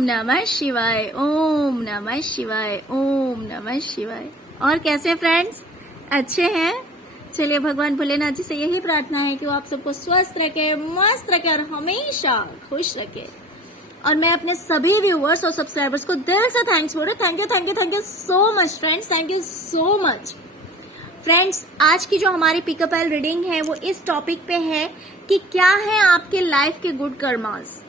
नमः शिवाय, ओम नमः शिवाय, ओम नमः शिवाय। और कैसे फ्रेंड्स, अच्छे हैं? चलिए भगवान भोलेनाथ जी से यही प्रार्थना है कि वो आप सबको स्वस्थ रखे, मस्त रखे और हमेशा खुश रखे। और मैं अपने सभी व्यूअर्स और सब्सक्राइबर्स को दिल से थैंक्स बोल रही हूँ। Thank you so much friends, thank you so much friends. आज की जो हमारी पिकअप एल रीडिंग है वो इस टॉपिक पे है कि क्या है आपके लाइफ के गुड कर्मास,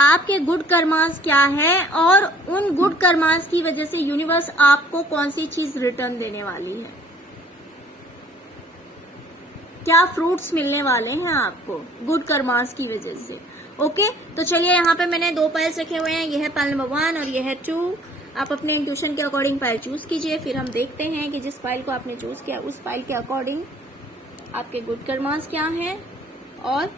आपके गुड कर्मास क्या है और उन गुड कर्मास की वजह से यूनिवर्स आपको कौन सी चीज रिटर्न देने वाली है, क्या फ्रूट्स मिलने वाले हैं आपको गुड कर्मास की वजह से। ओके, तो चलिए यहाँ पे मैंने 2 पाइल्स रखे हुए हैं, यह है पाइल नंबर 1 और यह है 2। आप अपने इंट्यूशन के अकॉर्डिंग पाइल चूज कीजिए, फिर हम देखते हैं कि जिस पाइल को आपने चूज किया उस पाइल के अकॉर्डिंग आपके गुड कर्मास क्या हैं और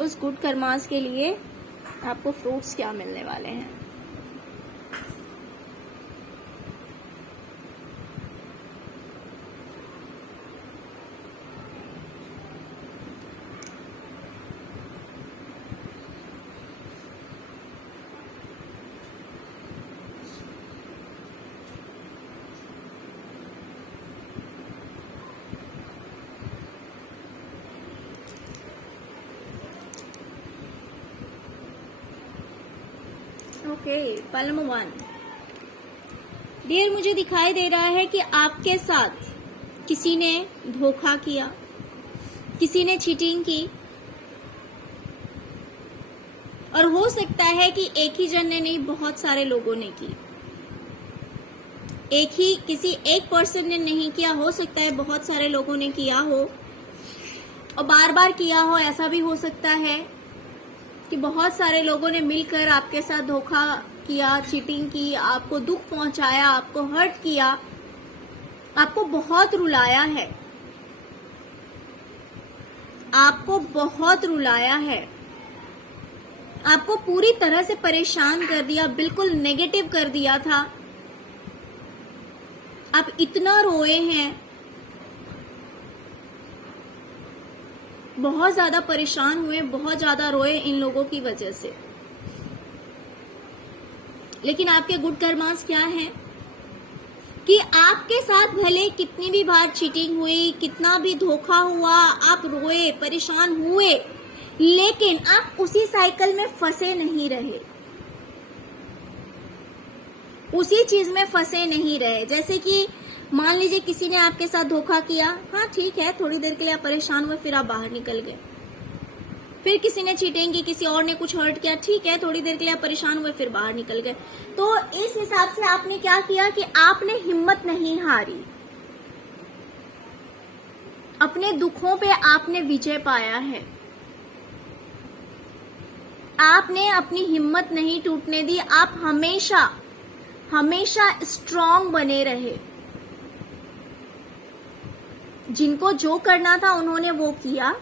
उस गुड कर्मास के लिए आपको फ्रूट्स क्या मिलने वाले हैं। ओके, पाइल नंबर 1 डियर, मुझे दिखाई दे रहा है कि आपके साथ किसी ने धोखा किया, किसी ने चीटिंग की, और हो सकता है कि एक ही जन ने नहीं, बहुत सारे लोगों ने की। किसी एक पर्सन ने नहीं किया, हो सकता है बहुत सारे लोगों ने किया हो और बार बार किया हो। ऐसा भी हो सकता है कि बहुत सारे लोगों ने मिलकर आपके साथ धोखा किया, चीटिंग की, आपको दुख पहुंचाया, आपको हर्ट किया, आपको बहुत रुलाया है, आपको बहुत रुलाया है, आपको पूरी तरह से परेशान कर दिया, बिल्कुल नेगेटिव कर दिया था। आप इतना रोए हैं, बहुत ज्यादा परेशान हुए, बहुत ज्यादा रोए इन लोगों की वजह से। लेकिन आपके गुड कर्मास क्या है कि आपके साथ भले कितनी भी बार चीटिंग हुई, कितना भी धोखा हुआ, आप रोए, परेशान हुए, लेकिन आप उसी साइकिल में फंसे नहीं रहे, उसी चीज में फंसे नहीं रहे। जैसे कि मान लीजिए किसी ने आपके साथ धोखा किया, हाँ ठीक है, थोड़ी देर के लिए आप परेशान हुए, फिर आप बाहर निकल गए। फिर किसी ने चीटिंग की, किसी और ने कुछ हर्ट किया, ठीक है, थोड़ी देर के लिए आप परेशान हुए, फिर बाहर निकल गए। तो इस हिसाब से आपने क्या किया कि आपने हिम्मत नहीं हारी, अपने दुखों पे आपने विजय पाया है, आपने अपनी हिम्मत नहीं टूटने दी, आप हमेशा हमेशा स्ट्रांग बने रहे। जिनको जो करना था उन्होंने वो किया,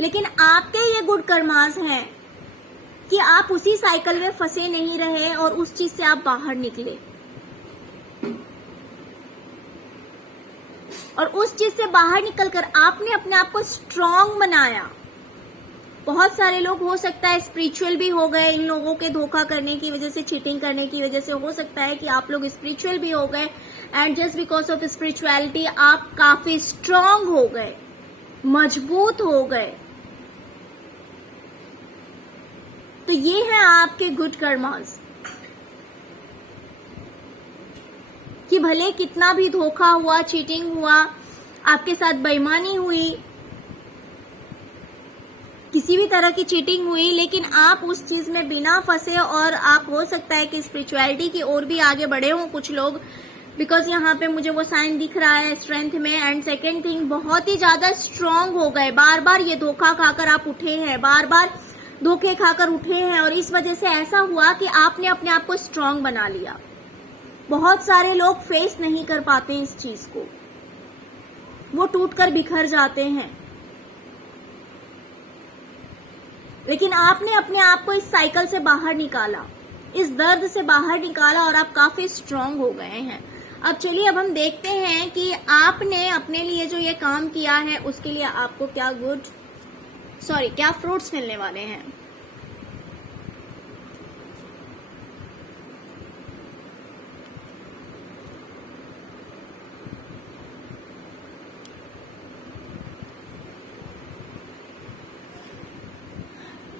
लेकिन आपके ये गुड कर्मास हैं कि आप उसी साइकिल में फंसे नहीं रहे और उस चीज से आप बाहर निकले, और उस चीज से बाहर निकलकर आपने अपने आप को स्ट्रांग बनाया। बहुत सारे लोग हो सकता है स्पिरिचुअल भी हो गए, इन लोगों के धोखा करने की वजह से, चीटिंग करने की वजह से। हो सकता है कि आप लोग स्पिरिचुअल भी हो गए and just because of spirituality आप काफी स्ट्रांग हो गए, मजबूत हो गए। तो ये है आपके गुड कर्मास कि भले कितना भी धोखा हुआ, चीटिंग हुआ, आपके साथ बेईमानी हुई, किसी भी तरह की चीटिंग हुई, लेकिन आप उस चीज में बिना फंसे और आप हो सकता है कि स्पिरिचुअलिटी की ओर भी आगे बढ़े हों कुछ लोग, बिकॉज यहाँ पे मुझे वो साइन दिख रहा है स्ट्रेंथ में। एंड सेकेंड थिंग, बहुत ही ज्यादा स्ट्रांग हो गए, बार बार ये धोखा खाकर आप उठे हैं, बार बार धोखे खाकर उठे हैं, और इस वजह से ऐसा हुआ कि आपने अपने आप को स्ट्रांग बना लिया। बहुत सारे लोग फेस नहीं कर पाते इस चीज को, वो टूटकर बिखर जाते हैं, लेकिन आपने अपने आप को इस साइकिल से बाहर निकाला, इस दर्द से बाहर निकाला और आप काफी स्ट्रांग हो गए हैं। अब चलिए, अब हम देखते हैं कि आपने अपने लिए जो ये काम किया है उसके लिए आपको क्या फ्रूट्स मिलने वाले हैं।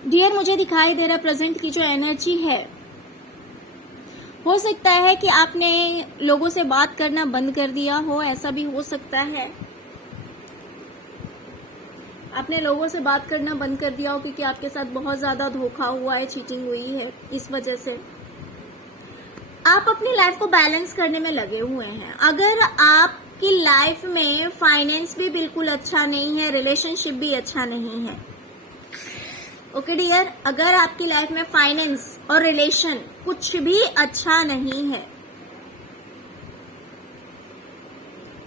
डियर, मुझे दिखाई दे रहा है प्रेजेंट की जो एनर्जी है, हो सकता है कि आपने लोगों से बात करना बंद कर दिया हो, ऐसा भी हो सकता है। आपने लोगों से बात करना बंद कर दिया हो क्योंकि आपके साथ बहुत ज्यादा धोखा हुआ है, चीटिंग हुई है। इस वजह से आप अपनी लाइफ को बैलेंस करने में लगे हुए हैं। अगर आपकी लाइफ में फाइनेंस भी बिल्कुल अच्छा नहीं है, रिलेशनशिप भी अच्छा नहीं है, ओके डियर, अगर आपकी लाइफ में फाइनेंस और रिलेशन कुछ भी अच्छा नहीं है,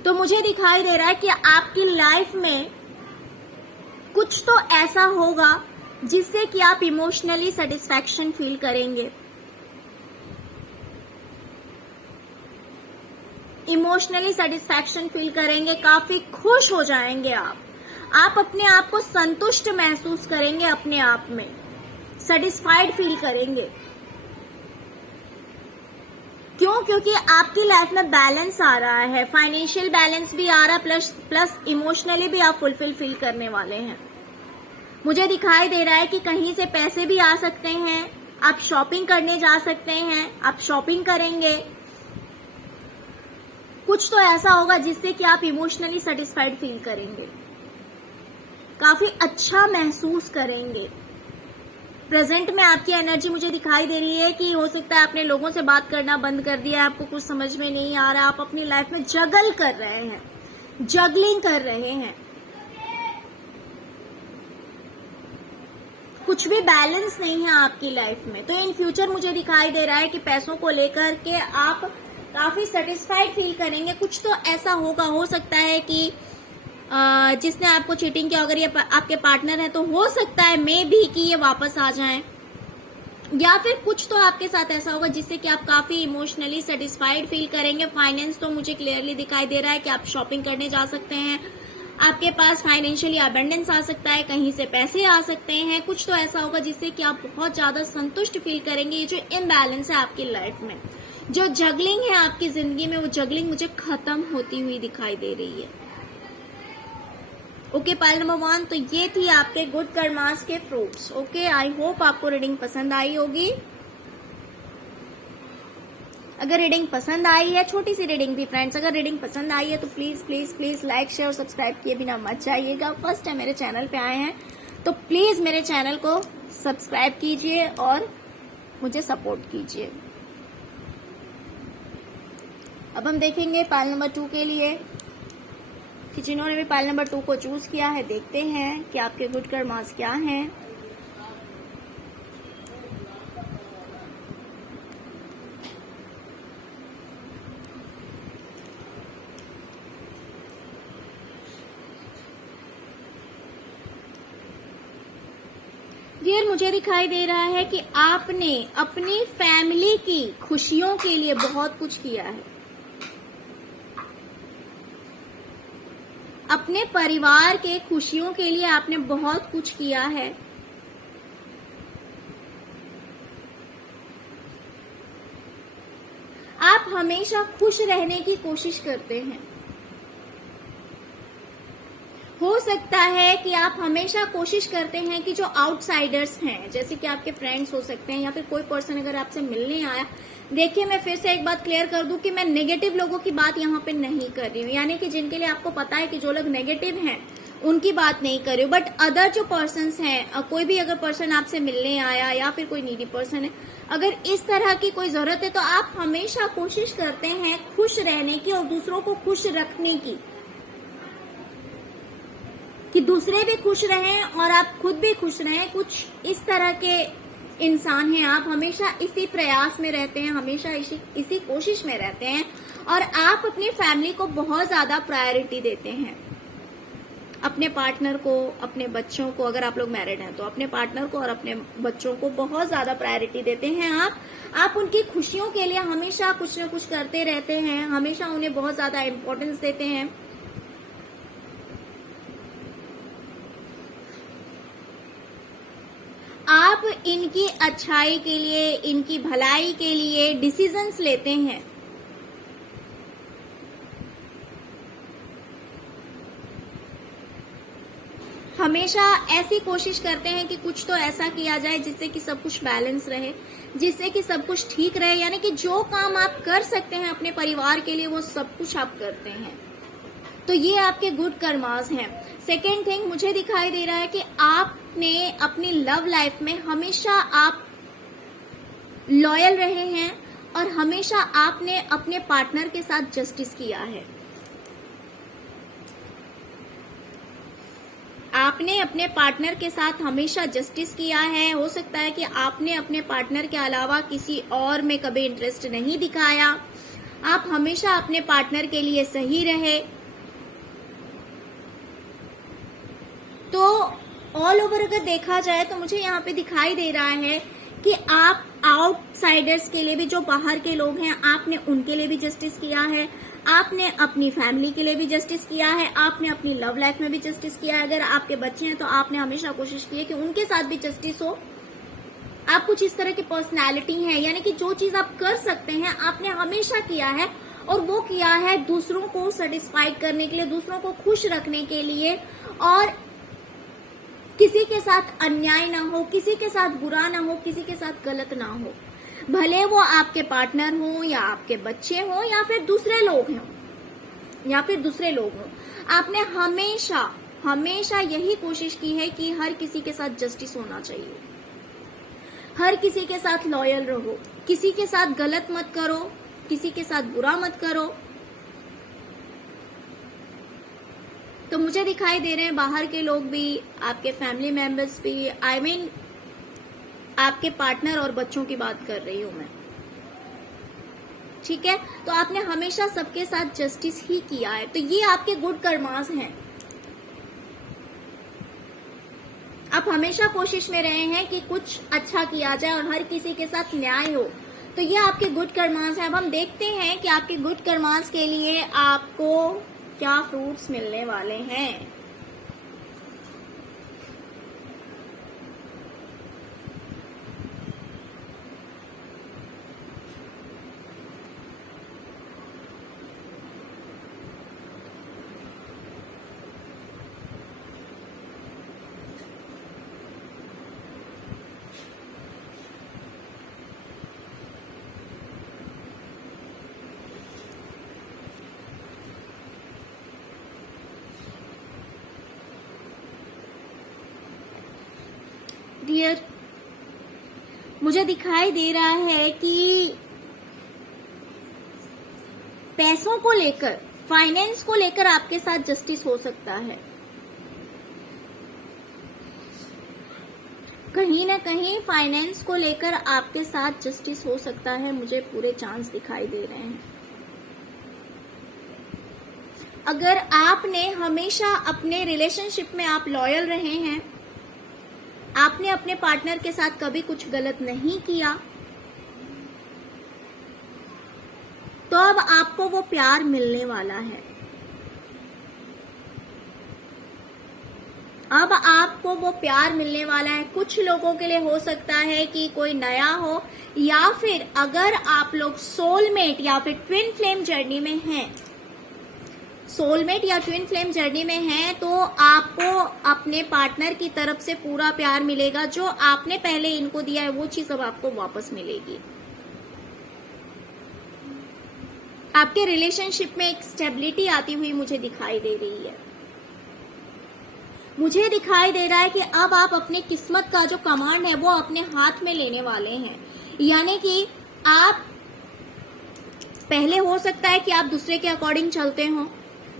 तो मुझे दिखाई दे रहा है कि आपकी लाइफ में कुछ तो ऐसा होगा जिससे कि आप इमोशनली सेटिस्फैक्शन फील करेंगे, इमोशनली सेटिस्फैक्शन फील करेंगे, काफी खुश हो जाएंगे आप अपने आप को संतुष्ट महसूस करेंगे, अपने आप में सेटिस्फाइड फील करेंगे। क्यों? क्योंकि आपकी लाइफ में बैलेंस आ रहा है, फाइनेंशियल बैलेंस भी आ रहा है, प्लस इमोशनली भी आप फुलफिल फील करने वाले हैं। मुझे दिखाई दे रहा है कि कहीं से पैसे भी आ सकते हैं, आप शॉपिंग करने जा सकते हैं, आप शॉपिंग करेंगे, कुछ तो ऐसा होगा जिससे कि आप इमोशनली सेटिस्फाइड फील करेंगे, काफी अच्छा महसूस करेंगे। प्रेजेंट में आपकी एनर्जी मुझे दिखाई दे रही है कि हो सकता है आपने लोगों से बात करना बंद कर दिया, आपको कुछ समझ में नहीं आ रहा, आप अपनी लाइफ में जगल कर रहे हैं, जगलिंग कर रहे हैं, कुछ भी बैलेंस नहीं है आपकी लाइफ में। तो इन फ्यूचर मुझे दिखाई दे रहा है कि पैसों को लेकर के आप काफी सेटिस्फाइड फील करेंगे। कुछ तो ऐसा होगा, हो सकता है कि जिसने आपको चीटिंग किया, अगर ये आपके पार्टनर है तो हो सकता है मे भी कि ये वापस आ जाएं, या फिर कुछ तो आपके साथ ऐसा होगा जिससे कि आप काफी इमोशनली सेटिस्फाइड फील करेंगे। फाइनेंस तो मुझे क्लियरली दिखाई दे रहा है कि आप शॉपिंग करने जा सकते हैं, आपके पास फाइनेंशियली अबंडेंस आ सकता है, कहीं से पैसे आ सकते हैं, कुछ तो ऐसा होगा जिससे कि आप बहुत ज्यादा संतुष्ट फील करेंगे। ये जो इम्बैलेंस है आपकी लाइफ में, जो जगलिंग है आपकी जिंदगी में, वो जगलिंग मुझे खत्म होती हुई दिखाई दे रही है। ओके, पाइल नंबर 1, तो ये थी आपके गुड कर्मास के फ्रूट्स। ओके, आई होप आपको रीडिंग पसंद आई होगी। अगर रीडिंग पसंद आई है, छोटी सी रीडिंग थी फ्रेंड्स, अगर रीडिंग पसंद आई है तो please please please like share और सब्सक्राइब किए बिना मत जाइएगा। फर्स्ट टाइम मेरे चैनल पे आए हैं तो प्लीज मेरे चैनल को सब्सक्राइब कीजिए और मुझे सपोर्ट कीजिए। अब हम देखेंगे पाइल नंबर 2 के लिए कि जिन्होंने भी पाइल नंबर 2 को चूज किया है, देखते हैं कि आपके गुड कर्मास क्या हैं। डियर, मुझे दिखाई दे रहा है कि आपने अपनी फैमिली की खुशियों के लिए बहुत कुछ किया है, अपने परिवार के खुशियों के लिए आपने बहुत कुछ किया है। आप हमेशा खुश रहने की कोशिश करते हैं। हो सकता है कि आप हमेशा कोशिश करते हैं कि जो आउटसाइडर्स हैं, जैसे कि आपके फ्रेंड्स हो सकते हैं या फिर कोई पर्सन अगर आपसे मिलने आया, देखिए मैं फिर से एक बात क्लियर कर दूं कि मैं नेगेटिव लोगों की बात यहाँ पे नहीं कर रही हूँ, यानी कि जिनके लिए आपको पता है कि जो लोग नेगेटिव हैं उनकी बात नहीं कर रही हूँ, बट अदर जो पर्सन्स हैं, कोई भी अगर पर्सन आपसे मिलने आया या फिर कोई नीडी पर्सन है, अगर इस तरह की कोई जरूरत है तो आप हमेशा कोशिश करते हैं खुश रहने की और दूसरों को खुश रखने की, कि दूसरे भी खुश रहें और आप खुद भी खुश रहें। कुछ इस तरह के इंसान हैं आप, हमेशा इसी प्रयास में रहते हैं, हमेशा इसी कोशिश में रहते हैं और आप अपनी फैमिली को बहुत ज्यादा प्रायोरिटी देते हैं, अपने पार्टनर को, अपने बच्चों को, अगर आप लोग मैरिड हैं तो अपने पार्टनर को और अपने बच्चों को बहुत ज्यादा प्रायोरिटी देते हैं आप उनकी खुशियों के लिए हमेशा कुछ न कुछ करते रहते हैं, हमेशा उन्हें बहुत ज्यादा इम्पोर्टेंस देते हैं। आप इनकी अच्छाई के लिए, इनकी भलाई के लिए डिसीजंस लेते हैं। हमेशा ऐसी कोशिश करते हैं कि कुछ तो ऐसा किया जाए जिससे कि सब कुछ बैलेंस रहे, जिससे कि सब कुछ ठीक रहे, यानी कि जो काम आप कर सकते हैं अपने परिवार के लिए वो सब कुछ आप करते हैं। तो ये आपके गुड कर्मास हैं। सेकेंड थिंग मुझे दिखाई दे रहा है कि आपने अपनी लव लाइफ में हमेशा आप लॉयल रहे हैं और हमेशा आपने अपने पार्टनर के साथ जस्टिस किया है। आपने अपने पार्टनर के साथ हमेशा जस्टिस किया है। हो सकता है कि आपने अपने पार्टनर के अलावा किसी और में कभी इंटरेस्ट नहीं दिखाया। आप हमेशा अपने पार्टनर के लिए सही रहे। तो ऑल ओवर अगर देखा जाए तो मुझे यहाँ पे दिखाई दे रहा है कि आप आउटसाइडर्स के लिए भी, जो बाहर के लोग हैं, आपने उनके लिए भी जस्टिस किया है। आपने अपनी फैमिली के लिए भी जस्टिस किया है। आपने अपनी लव लाइफ में भी जस्टिस किया है। अगर आपके बच्चे हैं तो आपने हमेशा कोशिश की है कि उनके साथ भी जस्टिस हो। आप कुछ इस तरह की पर्सनैलिटी है, यानी कि जो चीज आप कर सकते हैं आपने हमेशा किया है, और वो किया है दूसरों को सेटिस्फाइड करने के लिए, दूसरों को खुश रखने के लिए, और किसी के साथ अन्याय ना हो, किसी के साथ बुरा ना हो, किसी के साथ गलत ना हो, भले वो आपके पार्टनर हो या आपके बच्चे हो या फिर दूसरे लोग हों। आपने हमेशा यही कोशिश की है कि हर किसी के साथ जस्टिस होना चाहिए, हर किसी के साथ लॉयल रहो, किसी के साथ गलत मत करो, किसी के साथ बुरा मत करो। तो मुझे दिखाई दे रहे हैं बाहर के लोग भी, आपके फैमिली मेंबर्स भी, आपके पार्टनर और बच्चों की बात कर रही हूं मैं, ठीक है। तो आपने हमेशा सबके साथ जस्टिस ही किया है। तो ये आपके गुड कर्मास हैं। आप हमेशा कोशिश में रहे हैं कि कुछ अच्छा किया जाए और हर किसी के साथ न्याय हो। तो ये आपके गुड कर्मास हैं। अब हम देखते हैं कि आपके गुड कर्मास के लिए आपको क्या फ्रूट्स मिलने वाले हैं। डियर, मुझे दिखाई दे रहा है कि पैसों को लेकर, फाइनेंस को लेकर आपके साथ जस्टिस हो सकता है। कहीं ना कहीं फाइनेंस को लेकर आपके साथ जस्टिस हो सकता है। मुझे पूरे चांस दिखाई दे रहे हैं। अगर आपने हमेशा अपने रिलेशनशिप में आप लॉयल रहे हैं, आपने अपने पार्टनर के साथ कभी कुछ गलत नहीं किया, तो अब आपको वो प्यार मिलने वाला है। अब आपको वो प्यार मिलने वाला है। कुछ लोगों के लिए हो सकता है कि कोई नया हो, या फिर अगर आप लोग सोलमेट या फिर ट्विन फ्लेम जर्नी में हैं, सोलमेट या ट्विन फ्लेम जर्नी में हैं, तो आपको अपने पार्टनर की तरफ से पूरा प्यार मिलेगा। जो आपने पहले इनको दिया है वो चीज अब आपको वापस मिलेगी। आपके रिलेशनशिप में एक स्टेबिलिटी आती हुई मुझे दिखाई दे रही है। मुझे दिखाई दे रहा है कि अब आप अपनी किस्मत का जो कमांड है वो अपने हाथ में लेने वाले हैं। यानी कि आप पहले हो सकता है कि आप दूसरे के अकॉर्डिंग चलते हो,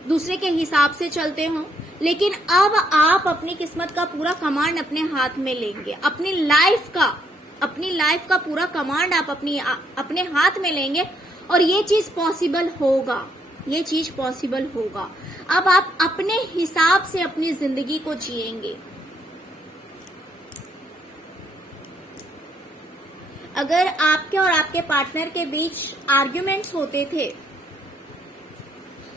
दूसरे के हिसाब से चलते हो, लेकिन अब आप अपनी किस्मत का पूरा कमांड अपने हाथ में लेंगे। अपनी लाइफ का पूरा कमांड आप अपने हाथ में लेंगे, और ये चीज पॉसिबल होगा। अब आप अपने हिसाब से अपनी जिंदगी को जिएंगे। अगर आपके और आपके पार्टनर के बीच आर्ग्यूमेंट्स होते थे,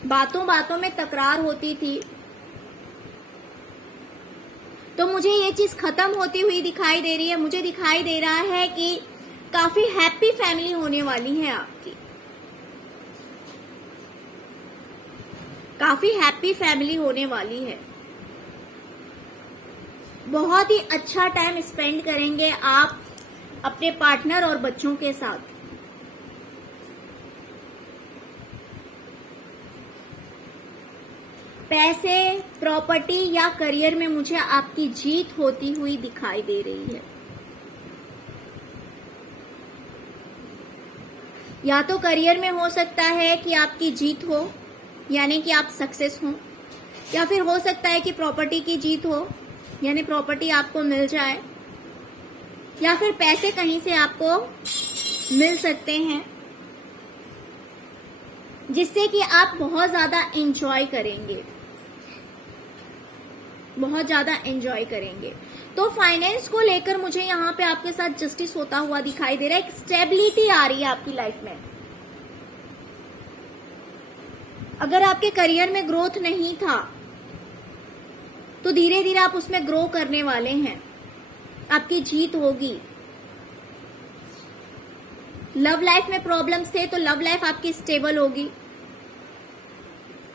बातों बातों में तकरार होती थी, तो मुझे ये चीज खत्म होती हुई दिखाई दे रही है। मुझे दिखाई दे रहा है कि काफी हैप्पी फैमिली होने वाली है आपकी, काफी हैप्पी फैमिली होने वाली है। बहुत ही अच्छा टाइम स्पेंड करेंगे आप अपने पार्टनर और बच्चों के साथ। पैसे, प्रॉपर्टी या करियर में मुझे आपकी जीत होती हुई दिखाई दे रही है। या तो करियर में हो सकता है कि आपकी जीत हो, यानी कि आप सक्सेस हो, या फिर हो सकता है कि प्रॉपर्टी की जीत हो, यानी प्रॉपर्टी आपको मिल जाए, या फिर पैसे कहीं से आपको मिल सकते हैं जिससे कि आप बहुत ज्यादा एंजॉय करेंगे, बहुत ज्यादा एंजॉय करेंगे। तो फाइनेंस को लेकर मुझे यहाँ पे आपके साथ जस्टिस होता हुआ दिखाई दे रहा है। एक स्टेबिलिटी आ रही है आपकी लाइफ में। अगर आपके करियर में ग्रोथ नहीं था तो धीरे धीरे आप उसमें ग्रो करने वाले हैं, आपकी जीत होगी। लव लाइफ में प्रॉब्लम्स थे तो लव लाइफ आपकी स्टेबल होगी।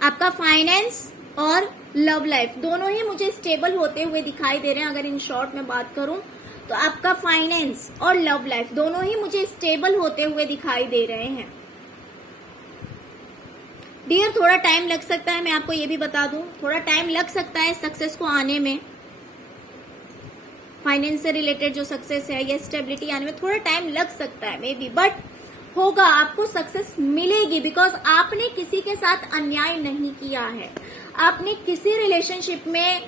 आपका फाइनेंस और लव लाइफ दोनों ही मुझे स्टेबल होते हुए दिखाई दे रहे हैं। अगर इन शॉर्ट में बात करूं तो आपका फाइनेंस और लव लाइफ दोनों ही मुझे स्टेबल होते हुए दिखाई दे रहे हैं। डियर, थोड़ा टाइम लग सकता है, मैं आपको ये भी बता दूं, थोड़ा टाइम लग सकता है सक्सेस को आने में। फाइनेंस से रिलेटेड जो सक्सेस है या स्टेबिलिटी आने में थोड़ा टाइम लग सकता है मे बी, बट होगा, आपको सक्सेस मिलेगी। बिकॉज आपने किसी के साथ अन्याय नहीं किया है, आपने किसी रिलेशनशिप में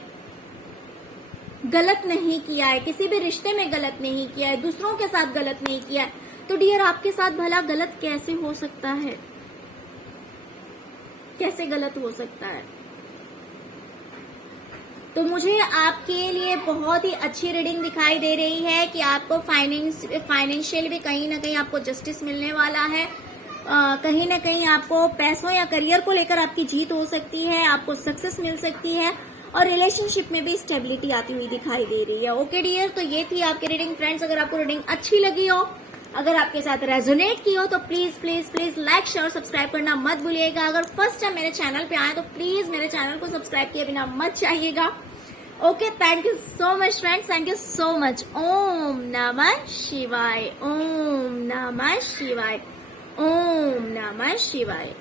गलत नहीं किया है, किसी भी रिश्ते में गलत नहीं किया है, दूसरों के साथ गलत नहीं किया है। तो डियर, आपके साथ भला गलत कैसे हो सकता है? कैसे गलत हो सकता है? तो मुझे आपके लिए बहुत ही अच्छी रीडिंग दिखाई दे रही है कि आपको फाइनेंशियल भी कहीं ना कहीं आपको जस्टिस मिलने वाला है। कहीं ना कहीं आपको पैसों या करियर को लेकर आपकी जीत हो सकती है, आपको सक्सेस मिल सकती है, और रिलेशनशिप में भी स्टेबिलिटी आती हुई दिखाई दे रही है। ओके डियर, तो ये थी आपकी रीडिंग। फ्रेंड्स, अगर आपको रीडिंग अच्छी लगी हो, अगर आपके साथ रेजोनेट की हो तो please please please like share subscribe करना मत भूलिएगा। अगर फर्स्ट टाइम मेरे चैनल पे आए तो प्लीज मेरे चैनल को सब्सक्राइब किए बिना मत जाइएगा। Okay, thank you so much friends, thank you so much. ओम नमः शिवाय, ओम नमः शिवाय, ओम नमः शिवाय।